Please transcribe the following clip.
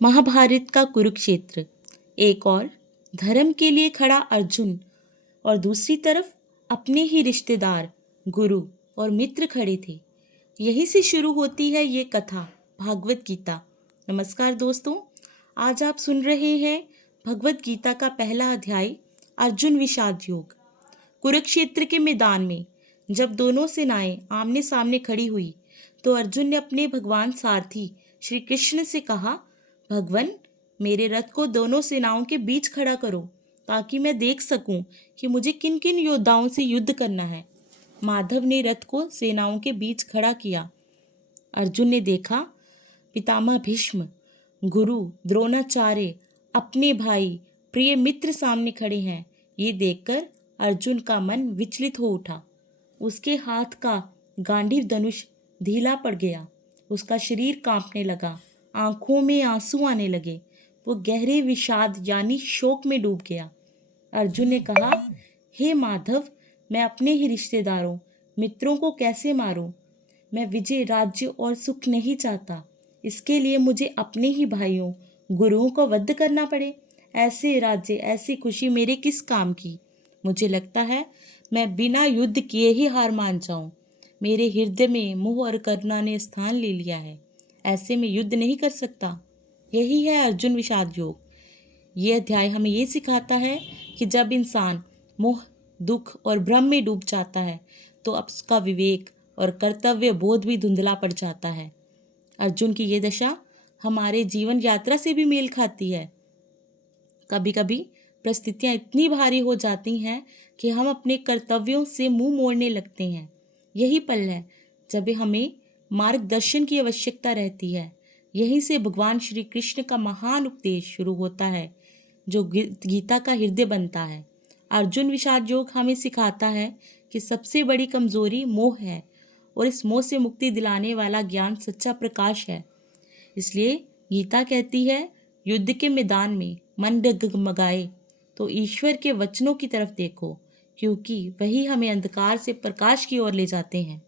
महाभारत का कुरुक्षेत्र। एक और धर्म के लिए खड़ा अर्जुन और दूसरी तरफ अपने ही रिश्तेदार गुरु और मित्र खड़े थे। यहीं से शुरू होती है ये कथा, भागवत गीता। नमस्कार दोस्तों, आज आप सुन रहे हैं भगवत गीता का पहला अध्याय, अर्जुन विषाद योग। कुरुक्षेत्र के मैदान में जब दोनों सेनाएं आमने सामने खड़ी हुई तो अर्जुन ने अपने भगवान सारथी श्री कृष्ण से कहा, भगवान, मेरे रथ को दोनों सेनाओं के बीच खड़ा करो ताकि मैं देख सकूं कि मुझे किन किन योद्धाओं से युद्ध करना है। माधव ने रथ को सेनाओं के बीच खड़ा किया। अर्जुन ने देखा पितामह भीष्म, गुरु द्रोणाचार्य, अपने भाई प्रिय मित्र सामने खड़े हैं। ये देखकर अर्जुन का मन विचलित हो उठा। उसके हाथ का गांडीव धनुष ढीला पड़ गया। उसका शरीर कांपने लगा, आंखों में आंसू आने लगे। वो गहरे विषाद यानी शोक में डूब गया। अर्जुन ने कहा, हे माधव, मैं अपने ही रिश्तेदारों मित्रों को कैसे मारूं? मैं विजय, राज्य और सुख नहीं चाहता। इसके लिए मुझे अपने ही भाइयों गुरुओं को वध करना पड़े। ऐसे राज्य, ऐसी खुशी मेरे किस काम की? मुझे लगता है मैं बिना युद्ध किए ही हार मान जाऊं। मेरे हृदय में मोह और करुणा ने स्थान ले लिया है। ऐसे में युद्ध नहीं कर सकता। यही है अर्जुन विषाद योग। ये अध्याय हमें ये सिखाता है कि जब इंसान मोह, दुख और भ्रम में डूब जाता है तो अब उसका विवेक और कर्तव्य बोध भी धुंधला पड़ जाता है। अर्जुन की ये दशा हमारे जीवन यात्रा से भी मेल खाती है। कभी कभी परिस्थितियाँ इतनी भारी हो जाती हैं कि हम अपने कर्तव्यों से मुंह मोड़ने लगते हैं। यही पल है जब हमें मार्गदर्शन की आवश्यकता रहती है। यहीं से भगवान श्री कृष्ण का महान उपदेश शुरू होता है जो गीता का हृदय बनता है। अर्जुन विषाद योग हमें सिखाता है कि सबसे बड़ी कमजोरी मोह है और इस मोह से मुक्ति दिलाने वाला ज्ञान सच्चा प्रकाश है। इसलिए गीता कहती है, युद्ध के मैदान में मन डगमगाए तो ईश्वर के वचनों की तरफ देखो, क्योंकि वही हमें अंधकार से प्रकाश की ओर ले जाते हैं।